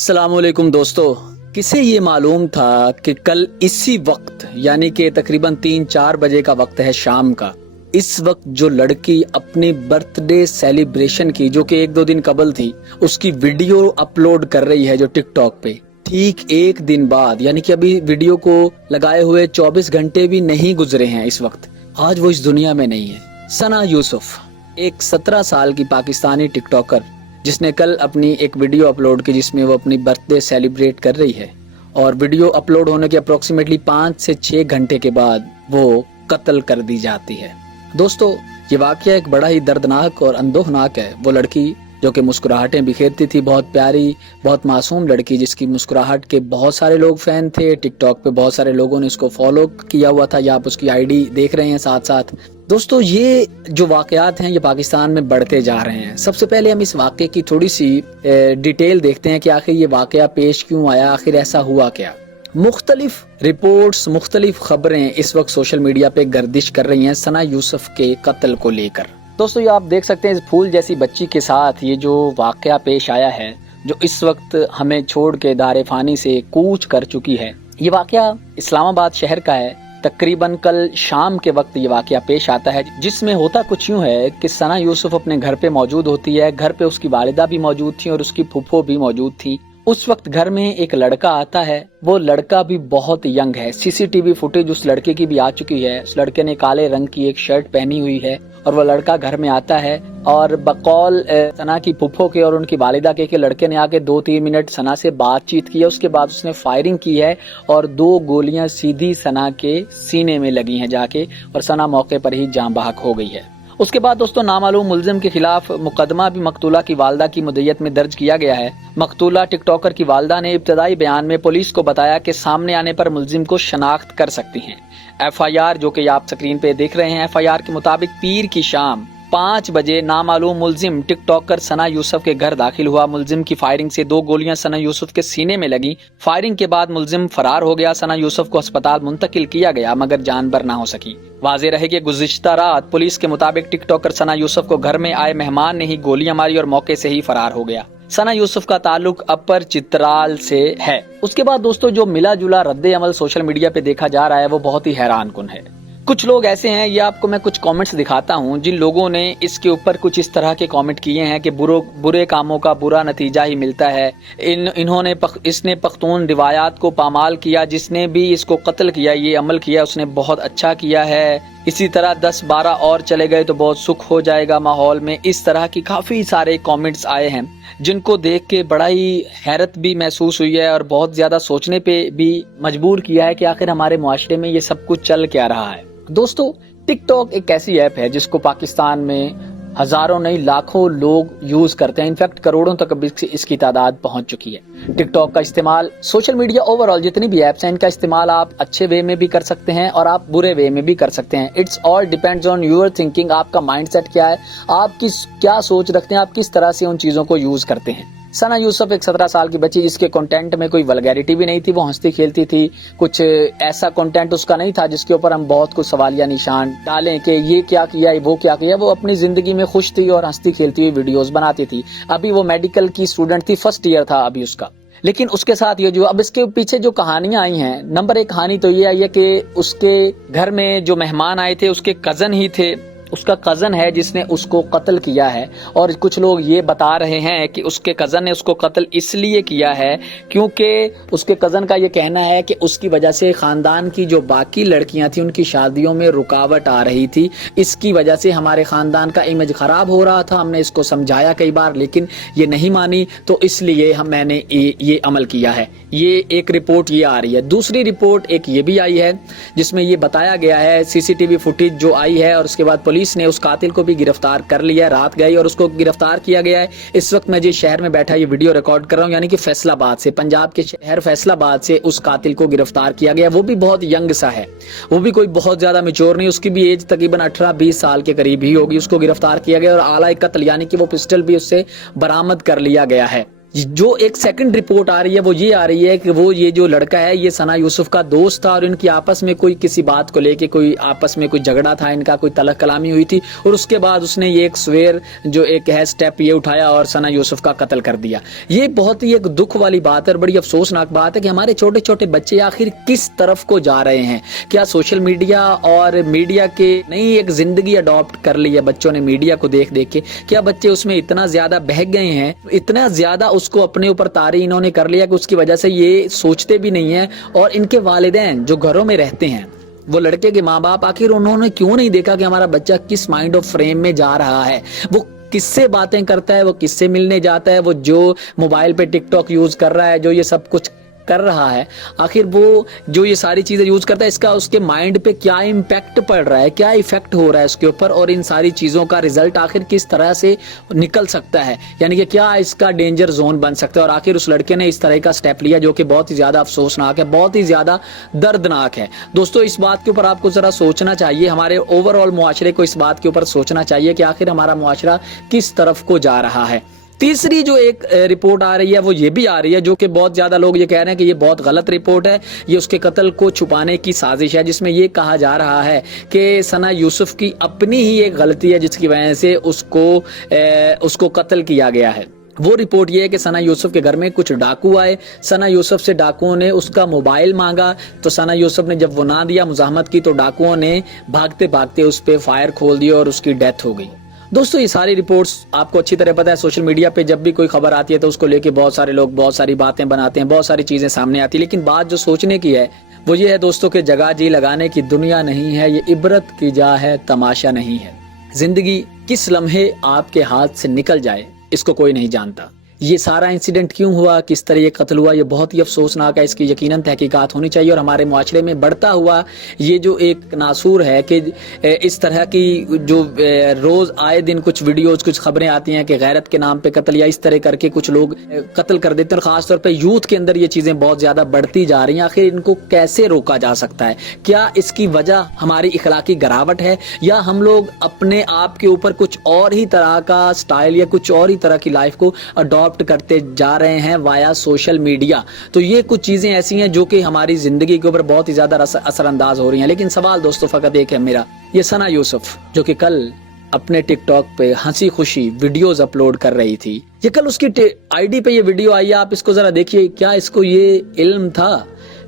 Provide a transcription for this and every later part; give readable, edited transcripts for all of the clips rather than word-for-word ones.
السلام علیکم دوستو، کسے یہ معلوم تھا کہ کل اسی وقت یعنی کہ تقریباً 3-4 بجے کا وقت ہے شام کا، اس وقت جو لڑکی اپنی برتھ ڈے سیلیبریشن کی جو کہ 1-2 دن قبل تھی اس کی ویڈیو اپلوڈ کر رہی ہے جو ٹک ٹاک پہ، ٹھیک ایک دن بعد یعنی کہ ابھی ویڈیو کو لگائے ہوئے 24 گھنٹے بھی نہیں گزرے ہیں، اس وقت آج وہ اس دنیا میں نہیں ہے۔ ثنا یوسف ایک 17 سال کی پاکستانی ٹک ٹاکر جس نے کل اپنی ایک ویڈیو اپلوڈ کی جس میں وہ اپنی برتھ ڈے سیلیبریٹ کر رہی ہے، اور ویڈیو اپلوڈ ہونے کے اپروکسیمیٹلی 5 سے 6 گھنٹے کے بعد وہ قتل کر دی جاتی ہے۔ دوستو، یہ واقعہ ایک بڑا ہی دردناک اور اندوہناک ہے۔ وہ لڑکی جو کہ مسکراہٹیں بکھیرتی تھی، بہت پیاری، بہت معصوم لڑکی جس کی مسکراہٹ کے بہت سارے لوگ فین تھے، ٹک ٹاک پہ بہت سارے لوگوں نے اس کو فالو کیا ہوا تھا، یا آپ اس کی آئی ڈی دیکھ رہے ہیں ساتھ ساتھ۔ دوستو، یہ جو واقعات ہیں یہ پاکستان میں بڑھتے جا رہے ہیں۔ سب سے پہلے ہم اس واقعے کی تھوڑی سی ڈیٹیل دیکھتے ہیں کہ آخر یہ واقعہ پیش کیوں آیا، آخر ایسا ہوا کیا۔ مختلف رپورٹس، مختلف خبریں اس وقت سوشل میڈیا پہ گردش کر رہی ہیں ثنا یوسف کے قتل کو لے کر۔ دوستو، یہ آپ دیکھ سکتے ہیں اس پھول جیسی بچی کے ساتھ یہ جو واقعہ پیش آیا ہے، جو اس وقت ہمیں چھوڑ کے دار فانی سے کوچ کر چکی ہے۔ یہ واقعہ اسلام آباد شہر کا ہے۔ تقریباً کل شام کے وقت یہ واقعہ پیش آتا ہے، جس میں ہوتا کچھ یوں ہے کہ ثنا یوسف اپنے گھر پہ موجود ہوتی ہے۔ گھر پہ اس کی والدہ بھی موجود تھی اور اس کی پھپھو بھی موجود تھی۔ اس وقت گھر میں ایک لڑکا آتا ہے، وہ لڑکا بھی بہت ینگ ہے۔ سی سی ٹی وی فوٹیج اس لڑکے کی بھی آ چکی ہے۔ اس لڑکے نے کالے رنگ کی ایک شرٹ پہنی ہوئی ہے اور وہ لڑکا گھر میں آتا ہے، اور بقول ثنا کی پھپھو کے اور ان کی والدہ کے کہ لڑکے نے آ کے 2-3 منٹ ثنا سے بات چیت کی ہے۔ اس کے بعد اس نے فائرنگ کی ہے اور 2 گولیاں سیدھی ثنا کے سینے میں لگی ہیں جا کے، اور ثنا موقع پر ہی جاں بحق ہو گئی ہے۔ اس کے بعد دوستو نامعلوم ملزم کے خلاف مقدمہ بھی مقتولہ کی والدہ کی مدعیت میں درج کیا گیا ہے۔ مقتولہ ٹک ٹاکر کی والدہ نے ابتدائی بیان میں پولیس کو بتایا کہ سامنے آنے پر ملزم کو شناخت کر سکتی ہیں۔ ایف آئی آر جو کہ آپ سکرین پہ دیکھ رہے ہیں، ایف آئی آر کے مطابق پیر کی شام 5 بجے نامعلوم ملزم ٹک ٹاکر ثنا یوسف کے گھر داخل ہوا۔ ملزم کی فائرنگ سے 2 گولیاں ثنا یوسف کے سینے میں لگی۔ فائرنگ کے بعد ملزم فرار ہو گیا۔ ثنا یوسف کو اسپتال منتقل کیا گیا مگر جان بر نہ ہو سکی۔ واضح رہے کہ گزشتہ رات پولیس کے مطابق ٹک ٹاکر ثنا یوسف کو گھر میں آئے مہمان نے ہی گولیاں ماری اور موقع سے ہی فرار ہو گیا۔ ثنا یوسف کا تعلق اپر چترال سے ہے۔ اس کے بعد دوستو جو ملا جلا رد عمل سوشل میڈیا پہ دیکھا جا رہا ہے وہ بہت ہی حیران کن ہے۔ کچھ لوگ ایسے ہیں، یہ آپ کو میں کچھ کامنٹس دکھاتا ہوں جن لوگوں نے اس کے اوپر کچھ اس طرح کے کامنٹ کیے ہیں کہ برے کاموں کا برا نتیجہ ہی ملتا ہے۔ اس نے پختون روایات کو پامال کیا، جس نے بھی اس کو قتل کیا، یہ عمل کیا، اس نے بہت اچھا کیا ہے۔ اسی طرح 10-12 اور چلے گئے تو بہت سکھ ہو جائے گا ماحول میں۔ اس طرح کی کافی سارے کامنٹس آئے ہیں جن کو دیکھ کے بڑا ہی حیرت بھی محسوس ہوئی ہے اور بہت زیادہ سوچنے پہ بھی مجبور کیا ہے کہ آخر ہمارے معاشرے میں یہ سب کچھ چل کیا رہا ہے۔ دوستو، ٹک ٹاک ایک ایسی ایپ ہے جس کو پاکستان میں ہزاروں نہیں لاکھوں لوگ یوز کرتے ہیں، انفیکٹ کروڑوں تک اب اس کی تعداد پہنچ چکی ہے۔ ٹک ٹاک کا استعمال، سوشل میڈیا اوورآل جتنی بھی ایپس ہیں ان کا استعمال آپ اچھے وے میں بھی کر سکتے ہیں اور آپ برے وے میں بھی کر سکتے ہیں۔ It's all depends on your thinking, آپ کا مائنڈ سیٹ کیا ہے، آپ کیا سوچ رکھتے ہیں، آپ کس طرح سے ان چیزوں کو یوز کرتے ہیں۔ ثنا یوسف ایک 17 سال کی بچی جس کے کنٹینٹ میں کوئی ولگیرٹی بھی نہیں تھی، وہ ہنستی کھیلتی تھی، کچھ ایسا کنٹینٹ اس کا نہیں تھا جس کے اوپر ہم بہت کچھ سوالیہ نشان ڈالیں کہ یہ کیا کیا وہ کیا کیا۔ وہ اپنی زندگی میں خوش تھی اور ہنستی کھیلتی ہوئی ویڈیوز بناتی تھی۔ ابھی وہ میڈیکل کی اسٹوڈنٹ تھی، فرسٹ ایئر تھا ابھی اس کا۔ لیکن اس کے ساتھ یہ جو اب اس کے پیچھے جو کہانیاں آئی ہیں، نمبر 1 کہانی تو یہ آئی ہے کہ اس کے گھر میں جو مہمان آئے تھے اس کے کزن ہی تھے، اس کا کزن ہے جس نے اس کو قتل کیا ہے، اور کچھ لوگ یہ بتا رہے ہیں کہ اس کے کزن نے اس کو قتل اس لیے کیا ہے کیونکہ اس کے کزن کا یہ کہنا ہے کہ اس کی وجہ سے خاندان کی جو باقی لڑکیاں تھیں ان کی شادیوں میں رکاوٹ آ رہی تھی، اس کی وجہ سے ہمارے خاندان کا امیج خراب ہو رہا تھا، ہم نے اس کو سمجھایا کئی بار لیکن یہ نہیں مانی، تو اس لیے میں نے یہ عمل کیا ہے۔ یہ ایک رپورٹ یہ آ رہی ہے۔ دوسری رپورٹ ایک یہ بھی آئی ہے جس میں یہ بتایا گیا ہے، سی سی ٹی وی فوٹیج جو آئی ہے اور اس کے بعد پولیس نے اس قاتل کو بھی گرفتار کر لیا ہے، رات گئی اور اس کو گرفتار کیا گیا ہے۔ اس وقت میں جس شہر میں بیٹھا یہ ویڈیو ریکارڈ کر رہا ہوں، یعنی کہ فیصل آباد سے، پنجاب کے شہر فیصل آباد سے اس قاتل کو گرفتار کیا گیا۔ وہ بھی بہت ینگ سا ہے، وہ بھی کوئی بہت زیادہ میچور نہیں، اس کی بھی ایج تقریباً 18-20 سال کے قریب ہی ہوگی۔ اس کو گرفتار کیا گیا اور آلہ قتل یعنی کہ وہ پسٹل بھی اس سے برآمد کر لیا گیا ہے۔ جو ایک سیکنڈ رپورٹ آ رہی ہے وہ یہ آ رہی ہے کہ وہ یہ جو لڑکا ہے یہ ثنا یوسف کا دوست تھا اور ان کی آپس میں کوئی کسی بات کو لے کے کوئی آپس میں کوئی جھگڑا تھا، ان کا کوئی تلخ کلامی ہوئی تھی اور اس کے بعد اس نے یہ ایک سویر جو ایک ہے سٹیپ یہ اٹھایا اور ثنا یوسف کا قتل کر دیا۔ یہ بہت ہی ایک دکھ والی بات ہے اور بڑی افسوسناک بات ہے کہ ہمارے چھوٹے چھوٹے بچے آخر کس طرف کو جا رہے ہیں۔ کیا سوشل میڈیا اور میڈیا کے نئی ایک زندگی اڈاپٹ کر لی ہے بچوں نے میڈیا کو دیکھ دیکھ کے؟ کیا بچے اس میں اتنا زیادہ بہک گئے ہیں، اتنا زیادہ اس کو اپنے اوپر طاری انہوں نے کر لیا کہ اس کی وجہ سے یہ سوچتے بھی نہیں ہیں؟ اور ان کے والدین جو گھروں میں رہتے ہیں، وہ لڑکے کے ماں باپ، آخر انہوں نے کیوں نہیں دیکھا کہ ہمارا بچہ کس مائنڈ آف فریم میں جا رہا ہے، وہ کس سے باتیں کرتا ہے، وہ کس سے ملنے جاتا ہے، وہ جو موبائل پہ ٹک ٹاک یوز کر رہا ہے، جو یہ سب کچھ کر رہا ہے، آخر وہ جو یہ ساری چیزیں یوز کرتا ہے اس کا اس کے مائنڈ پہ کیا امپیکٹ پڑ رہا ہے، کیا ایفیکٹ ہو رہا ہے اس کے اوپر، اور ان ساری چیزوں کا رزلٹ آخر کس طرح سے نکل سکتا ہے، یعنی کہ کیا اس کا ڈینجر زون بن سکتا ہے۔ اور آخر اس لڑکے نے اس طرح کا سٹیپ لیا جو کہ بہت ہی زیادہ افسوسناک ہے، بہت ہی زیادہ دردناک ہے۔ دوستو اس بات کے اوپر آپ کو ذرا سوچنا چاہیے، ہمارے اوور آل معاشرے کو اس بات کے اوپر سوچنا چاہیے کہ آخر ہمارا معاشرہ کس طرف کو جا رہا ہے۔ تیسری جو ایک رپورٹ آ رہی ہے وہ یہ بھی آ رہی ہے جو کہ بہت زیادہ لوگ یہ کہہ رہے ہیں کہ یہ بہت غلط رپورٹ ہے، یہ اس کے قتل کو چھپانے کی سازش ہے، جس میں یہ کہا جا رہا ہے کہ ثنا یوسف کی اپنی ہی ایک غلطی ہے جس کی وجہ سے اس کو قتل کیا گیا ہے۔ وہ رپورٹ یہ ہے کہ ثنا یوسف کے گھر میں کچھ ڈاکو آئے، ثنا یوسف سے ڈاکوؤں نے اس کا موبائل مانگا، تو ثنا یوسف نے جب وہ نہ دیا، مزاحمت کی، تو ڈاکوؤں نے بھاگتے بھاگتے اس پہ فائر کھول دیا اور اس کی ڈیتھ ہو گئی۔ دوستو یہ ساری رپورٹس آپ کو اچھی طرح پتہ ہے، سوشل میڈیا پہ جب بھی کوئی خبر آتی ہے تو اس کو لے کے بہت سارے لوگ بہت ساری باتیں بناتے ہیں، بہت ساری چیزیں سامنے آتی ہیں، لیکن بات جو سوچنے کی ہے وہ یہ ہے دوستو کہ جگہ جی لگانے کی دنیا نہیں ہے، یہ عبرت کی جا ہے، تماشا نہیں ہے۔ زندگی کس لمحے آپ کے ہاتھ سے نکل جائے اس کو کوئی نہیں جانتا۔ یہ سارا انسیڈنٹ کیوں ہوا، کس طرح یہ قتل ہوا، یہ بہت ہی افسوسناک ہے، اس کی یقیناً تحقیقات ہونی چاہیے، اور ہمارے معاشرے میں بڑھتا ہوا یہ جو ایک ناسور ہے کہ اس طرح کی جو روز آئے دن کچھ ویڈیوز کچھ خبریں آتی ہیں کہ غیرت کے نام پہ قتل یا اس طرح کر کے کچھ لوگ قتل کر دیتے ہیں، اور خاص طور پہ یوتھ کے اندر یہ چیزیں بہت زیادہ بڑھتی جا رہی ہیں۔ آخر ان کو کیسے روکا جا سکتا ہے؟ کیا اس کی وجہ ہماری اخلاقی گراوٹ ہے، یا ہم لوگ اپنے آپ کے اوپر کچھ اور ہی طرح کا سٹائل یا کچھ اور ہی طرح کی لائف کو اڈاپٹ کرتے جا رہے ہیں وایا سوشل میڈیا؟ تو یہ کچھ چیزیں ایسی ہیں جو کہ ہماری زندگی کے اوپر بہت ہی زیادہ اثر انداز ہو رہی ہیں۔ لیکن سوال دوستو فقط ایک ہے میرا، یہ ثنا یوسف جو کہ کل اپنے ٹک ٹاک پہ ہنسی خوشی ویڈیوز اپلوڈ کر رہی تھی، یہ کل اس کی آئی ڈی پہ یہ ویڈیو آئی ہے، آپ اس کو ذرا دیکھیے، کیا اس کو یہ علم تھا،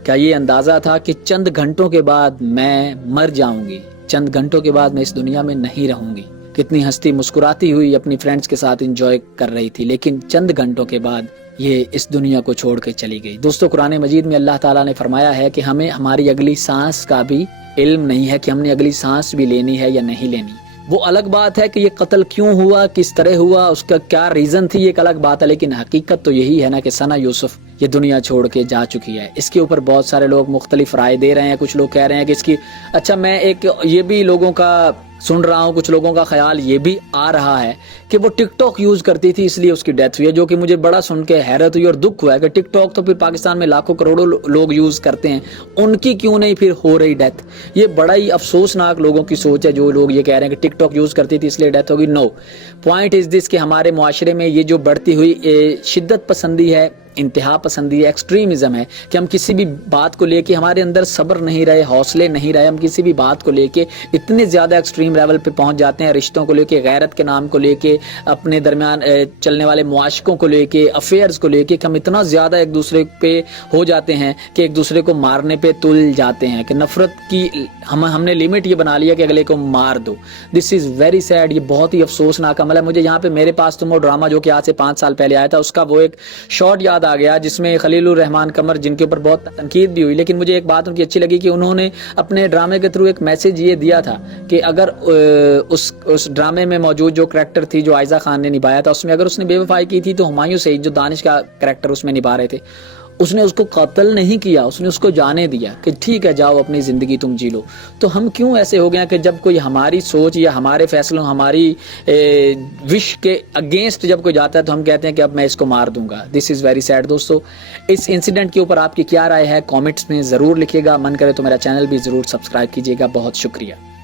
کیا یہ اندازہ تھا کہ چند گھنٹوں کے بعد میں مر جاؤں گی، چند گھنٹوں کے بعد میں اس دنیا میں نہیں رہوں گی؟ کتنی ہستی مسکراتی ہوئی اپنی فرینڈز کے ساتھ انجوائے کر رہی تھی، لیکن چند گھنٹوں کے بعد یہ اس دنیا کو چھوڑ کے چلی گئی۔ دوستو قرآن مجید میں اللہ تعالیٰ نے فرمایا ہے کہ ہمیں ہماری اگلی سانس کا بھی علم نہیں ہے کہ ہم نے اگلی سانس بھی لینی ہے یا نہیں لینی۔ وہ الگ بات ہے کہ یہ قتل کیوں ہوا، کس طرح ہوا، اس کا کیا ریزن تھی، یہ ایک الگ بات ہے، لیکن حقیقت تو یہی ہے نا کہ ثنا یوسف یہ دنیا چھوڑ کے جا چکی ہے۔ اس کے اوپر بہت سارے لوگ مختلف رائے دے رہے ہیں، کچھ لوگ کہہ رہے ہیں کہ اس کی اچھا، میں ایک یہ بھی لوگوں کا سن رہا ہوں، کچھ لوگوں کا خیال یہ بھی آ رہا ہے کہ وہ ٹک ٹاک یوز کرتی تھی اس لیے اس کی ڈیتھ ہوئی ہے، جو کہ مجھے بڑا سن کے حیرت ہوئی اور دکھ ہوا ہے کہ ٹک ٹاک تو پھر پاکستان میں لاکھوں کروڑوں لوگ یوز کرتے ہیں، ان کی کیوں نہیں پھر ہو رہی ڈیتھ؟ یہ بڑا ہی افسوسناک لوگوں کی سوچ ہے، جو لوگ یہ کہہ رہے ہیں کہ ٹک ٹاک یوز کرتی تھی اس لیے ڈیتھ ہوگی۔ نو، پوائنٹ از دس کہ ہمارے معاشرے میں یہ جو بڑھتی ہوئی شدت پسندی ہے، انتہا پسندی ہے، ایکسٹریمزم ہے کہ ہم کسی بھی بات کو لے کے ہمارے اندر صبر نہیں رہے، حوصلے نہیں رہے، ہم کسی بھی بات کو لے کے اتنے زیادہ ایکسٹریم لیول پہ پہنچ جاتے ہیں، رشتوں کو لے کے، غیرت کے نام کو لے کے، اپنے درمیان چلنے والے معاشقوں کو لے کے، افیئرز کو لے کے، کہ ہم اتنا زیادہ ایک دوسرے پہ ہو جاتے ہیں کہ ایک دوسرے کو مارنے پہ تل جاتے ہیں، کہ نفرت کی ہم نے لمٹ یہ بنا لیا کہ اگلے کو مار دو۔ دس از ویری سیڈ، یہ بہت ہی افسوسناک عمل ہے۔ مجھے یہاں پہ میرے پاس تم وہ ڈرامہ جو کہ آج سے 5 سال پہلے آیا تھا، اس کا وہ ایک شارٹ یاد آ گیا جس میں خلیل الرحمان قمر، جن کے اوپر بہت تنقید بھی ہوئی، لیکن مجھے ایک بات ان کی اچھی لگی کہ انہوں نے اپنے ڈرامے کے تھرو ایک میسج یہ دیا تھا کہ اگر اس ڈرامے میں موجود جو کریکٹر تھی جو عائزہ خان نے نبھایا تھا، اس میں اگر اس نے بے وفائی کی تھی تو ہمایوں سعید جو دانش کا کریکٹر اس میں نبھا رہے تھے، اس نے اس کو قتل نہیں کیا، اس نے اس کو جانے دیا کہ ٹھیک ہے جاؤ اپنی زندگی تم جی لو۔ تو ہم کیوں ایسے ہو گئے کہ جب کوئی ہماری سوچ یا ہمارے فیصلوں، ہماری وش کے اگینسٹ جب کوئی جاتا ہے تو ہم کہتے ہیں کہ اب میں اس کو مار دوں گا۔ دس از ویری سیڈ۔ دوستو اس انسیڈنٹ کے اوپر آپ کی کیا رائے ہے کامنٹس میں ضرور لکھیے گا، من کرے تو میرا چینل بھی ضرور سبسکرائب کیجیے گا۔ بہت شکریہ۔